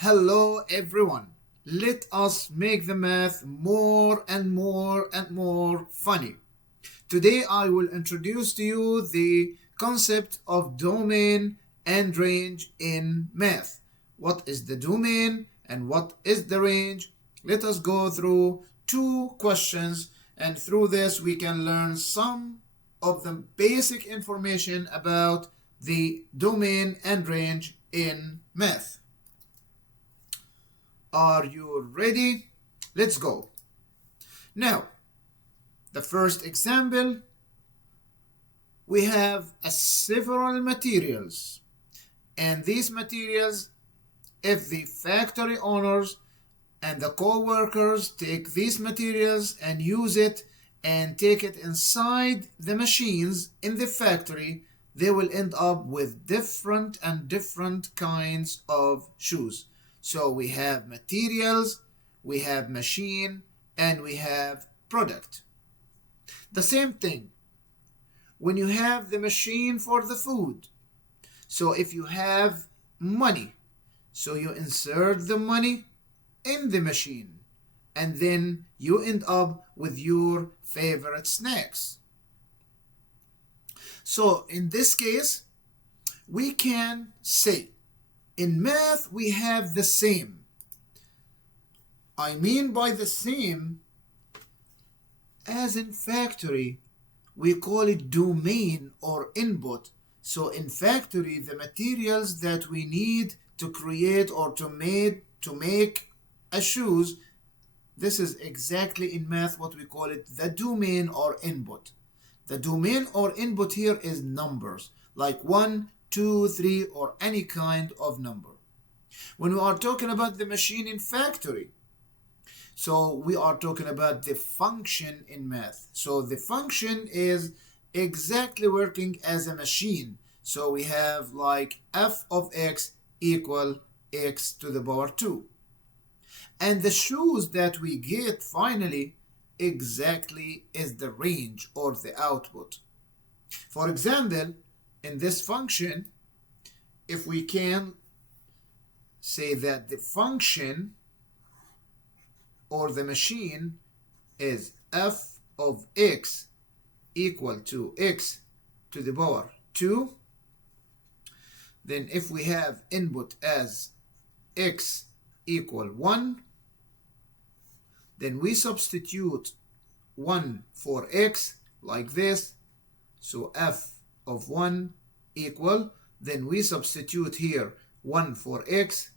Hello everyone. Let us make the math more and more and more funny. Today I will introduce to you the concept of domain and range in math. What is the domain and what is the range? Let us go through two questions, and through this we can learn some of the basic information about the domain and range in math. Are you ready? Let's go. Now, the first example, we have several materials, and these materials, if the factory owners and the co-workers take these materials and use it and take it inside the machines in the factory, they will end up with different kinds of shoes. So we have materials, we have machine, and we have product. The same thing when you have the machine for the food. So if you have money, so you insert the money in the machine, and then you end up with your favorite snacks. So in this case, we can say in math we have the same. I mean by the same, as in factory, we call it domain or input. So in factory, the materials that we need to create or to make a shoes, this is exactly in math what we call it the domain or input. The domain or input here is numbers, like 1, 2, 3, or any kind of number. When we are talking about the machine in factory, so we are talking about the function in math. So the function is exactly working as a machine. So we have like f of x equal x to the power 2. And the shoes that we get finally exactly is the range or the output. For example, in this function, if we can say that the function or the machine is f of x equal to x to the power 2, then if we have input as x equal 1, then we substitute 1 for x like this. So f of 1 equal, then we substitute here 1 for x,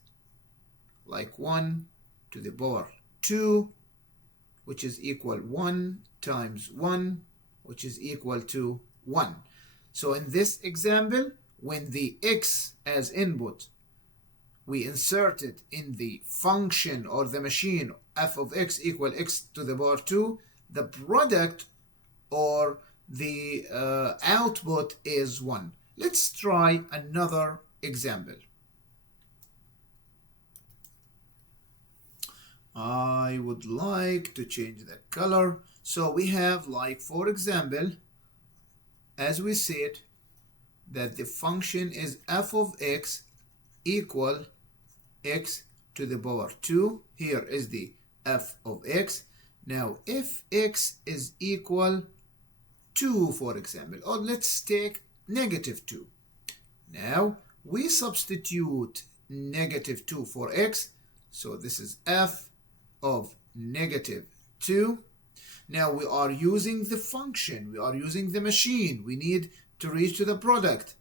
like 1 to the power 2, which is equal 1 times 1, which is equal to 1. So in this example, when the x as input we insert it in the function or the machine f of x equal x to the power 2, the product or the output is 1. Let's try another example. I would like to change the color. So we have, like, for example, as we said, that the function is f of x equal x to the power 2. Here is the f of x. Now, if x is equal 2, for example, or let's take negative 2. Now, we substitute negative 2 for x. So this is f of negative 2. Now we are using the function, we are using the machine. We need to reach to the product,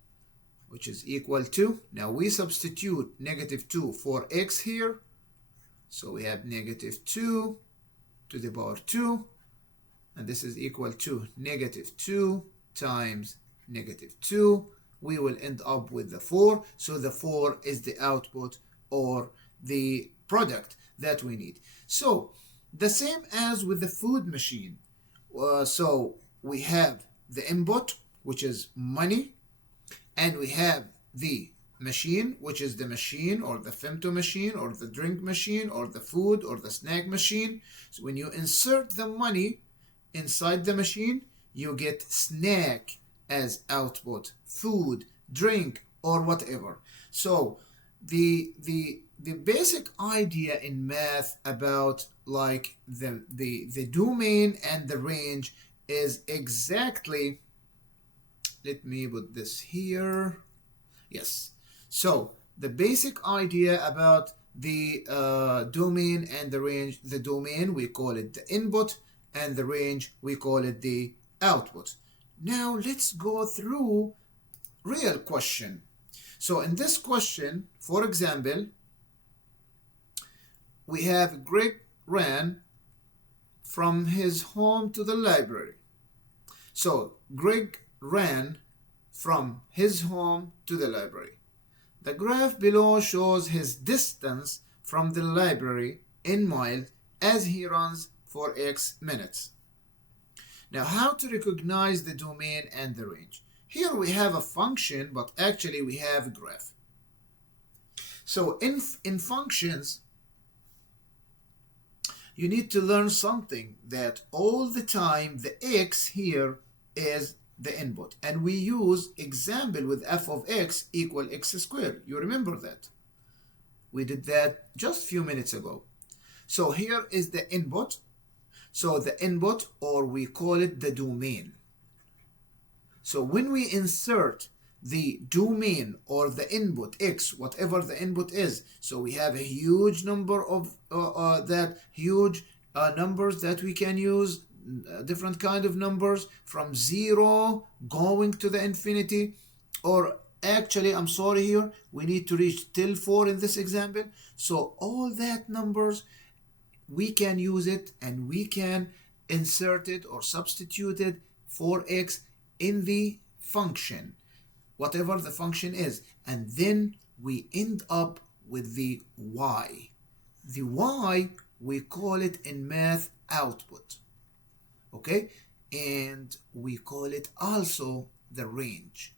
which is equal to, now we substitute negative 2 for x here. So we have negative 2 to the power 2, and this is equal to negative 2 times negative 2. We will end up with the 4. So the 4 is the output or the product that we need. So the same as with the food machine. So we have the input, which is money, and we have the machine, which is the machine or the femto machine or the drink machine or the food or the snack machine. So when you insert the money inside the machine, you get snack as output, food, drink, or whatever. So the the basic idea in math about like the domain and the range is exactly, let me put this here. Yes. So the basic idea about the domain and the range, the domain, we call it the input, and the range, we call it the output. Now let's go through real question. So in this question, for example, we have Greg ran from his home to the library. So Greg ran from his home to the library. The graph below shows his distance from the library in miles as he runs for X minutes. Now, how to recognize the domain and the range? Here we have a function, but actually we have a graph. So in functions, you need to learn something that all the time the x here is the input, and we use example with f of x equal x squared. You remember that? We did that just a few minutes ago. So here is the input. So the input, or we call it the domain. So when we insert the domain or the input x, whatever the input is, so we have a huge number of numbers that we can use, different kind of numbers from 0 going to the infinity, or actually I'm sorry, here we need to reach till 4 in this example. So all that numbers, we can use it and we can insert it or substitute it for x in the function, whatever the function is, and then we end up with the y. The y, we call it in math output, okay? And we call it also the range.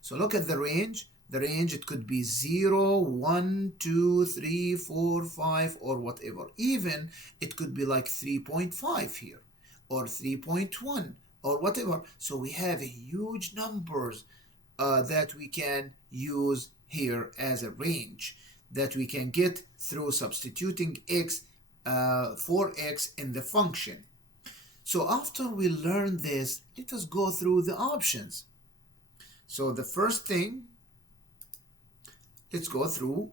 So look at the range. The range, it could be 0, 1, 2, 3, 4, 5, or whatever. Even it could be like 3.5 here, or 3.1, or whatever. So we have huge numbers that we can use here as a range that we can get through substituting x for x in the function. So after we learn this, let us go through the options. So the first thing, let's go through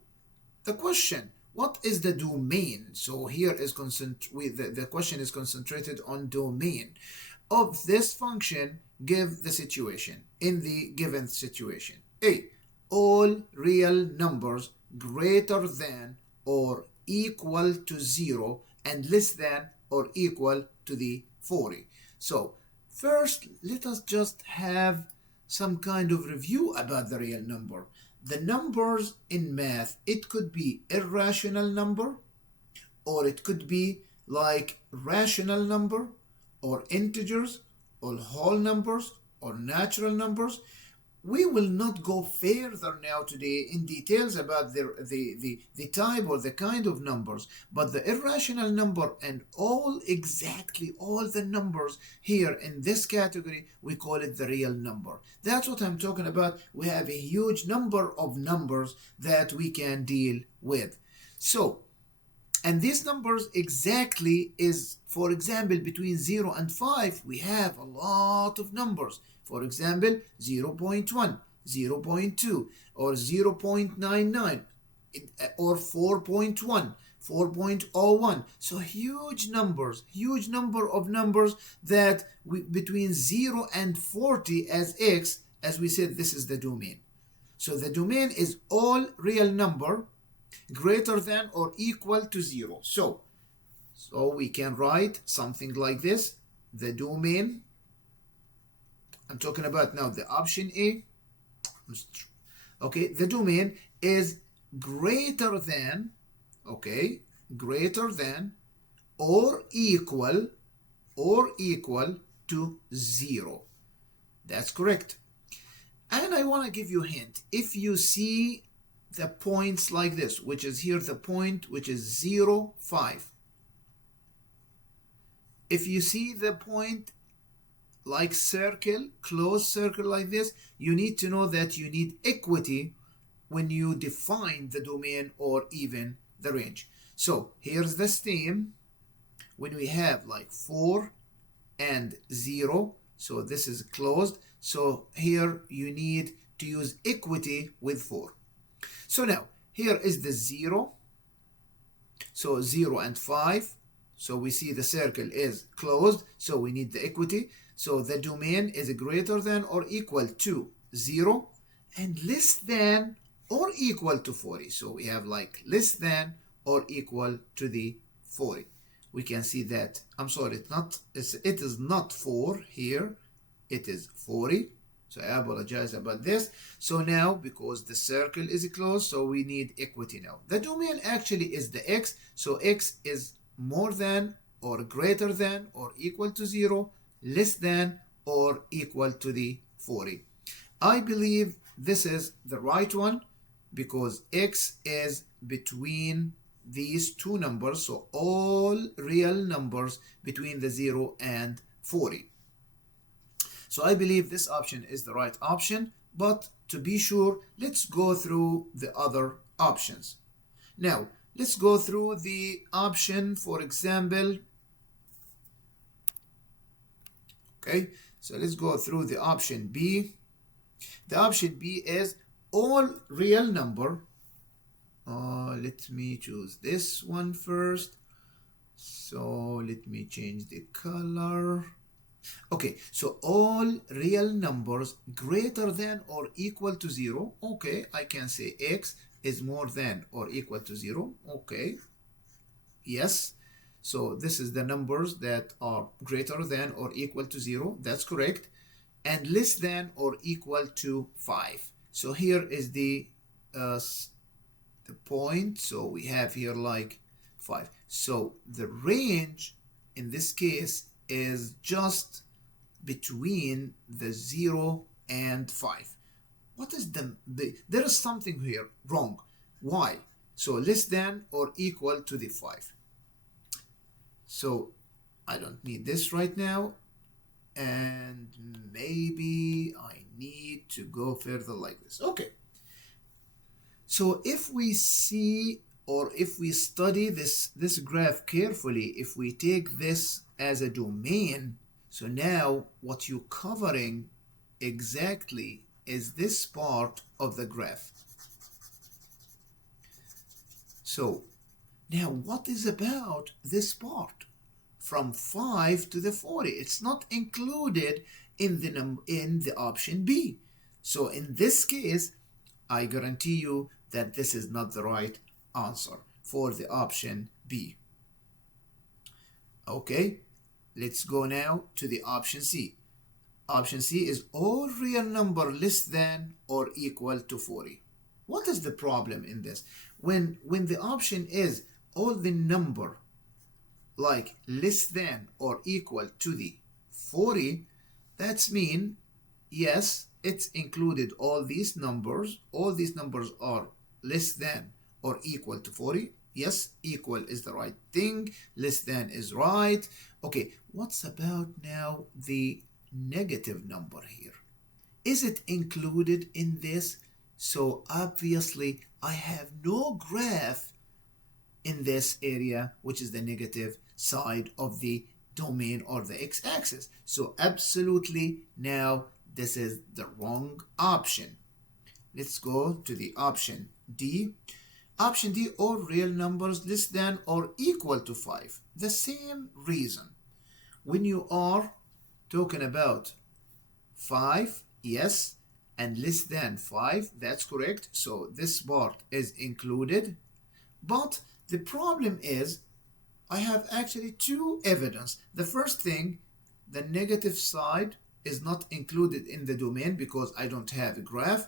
the question. What is the domain? So here is the question is concentrated on domain of this function. Give the situation. In the given situation, A, all real numbers greater than or equal to 0 and less than or equal to the 40. So first, let us just have some kind of review about the real number. The numbers in math, it could be irrational number, or it could be like rational number, or integers, or whole numbers, or natural numbers. We will not go further now today in details about the type or the kind of numbers, but the irrational number and exactly all the numbers here in this category, we call it the real number. That's what I'm talking about. We have a huge number of numbers that we can deal with. So, and these numbers exactly is, for example, between 0 and 5, we have a lot of numbers. For example, 0.1, 0.2, or 0.99, or 4.1, 4.01. So huge numbers, huge number of numbers that between 0 and 40 as x, as we said, this is the domain. So the domain is all real number greater than or equal to 0. So we can write something like this. The domain, I'm talking about now the option A. Okay, the domain is greater than, okay, greater than or equal to 0. That's correct. And I want to give you a hint. If you see the points like this, which is here the point, which is 0, 5. If you see the point like circle, closed circle like this, you need to know that you need equity when you define the domain or even the range. So here's the same when we have like 4 and 0, so this is closed. So here you need to use equity with 4. So now here is the 0, so 0 and 5, so we see the circle is closed, so we need the equity. So the domain is greater than or equal to 0 and less than or equal to 40. So we have like less than or equal to the 40. We can see that, I'm sorry, it is not 4 here, it is 40. So I apologize about this. So now, because the circle is closed, so we need equity now. The domain actually is the x, so x is more than or greater than or equal to 0, less than or equal to the 40. I believe this is the right one because x is between these two numbers, so all real numbers between the 0 and 40. So I believe this option is the right option, but to be sure, let's go through the other options. Now, let's go through the option, for example. Okay, so let's go through the option B. The option B is all real number. Let me choose this one first. So let me change the color. Okay, so all real numbers greater than or equal to 0. Okay, I can say x is more than or equal to 0. Okay, yes. So this is the numbers that are greater than or equal to 0. That's correct. And less than or equal to 5. So here is the point. So we have here like 5. So the range in this case is just between the 0 and 5. What is there is something here wrong. Why? So less than or equal to the 5. So I don't need this right now, and maybe I need to go further like this. Okay, so if we see or if we study this graph carefully, if we take this as a domain, so now what you're covering exactly is this part of the graph. So now what is about this part from 5 to the 40? It's not included in the option B. So in this case, I guarantee you that this is not the right answer for the option B. Okay, let's go now to the option C. Option C is all real number less than or equal to 40. What is the problem in this? When the option is all the number like less than or equal to the 40, that's mean, yes, it's included all these numbers. All these numbers are less than or equal to 40. Yes, equal is the right thing. Less than is right. Okay, what's about now the negative number here? Is it included in this? So obviously I have no graph in this area, which is the negative side of the domain or the x-axis. So absolutely now this is the wrong option. Let's go to the option D. Option D, all real numbers less than or equal to 5. The same reason. When you are talking about 5, yes, and less than 5, that's correct. So this part is included. But the problem is I have actually two evidence. The first thing, the negative side is not included in the domain because I don't have a graph.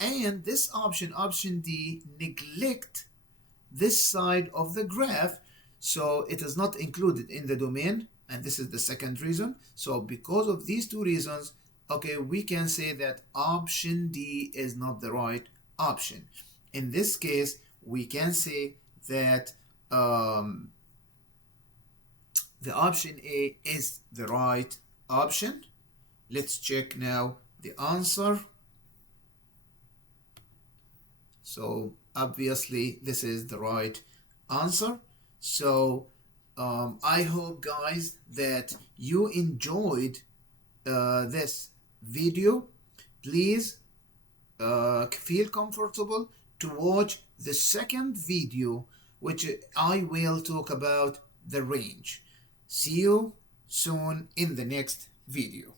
And this option, option D, neglect this side of the graph. So it is not included in the domain. And this is the second reason. So because of these two reasons, okay, we can say that option D is not the right option. In this case, we can say that the option A is the right option. Let's check now the answer. So obviously this is the right answer. So I hope guys that you enjoyed this video. Please feel comfortable to watch the second video, which I will talk about the range. See you soon in the next video.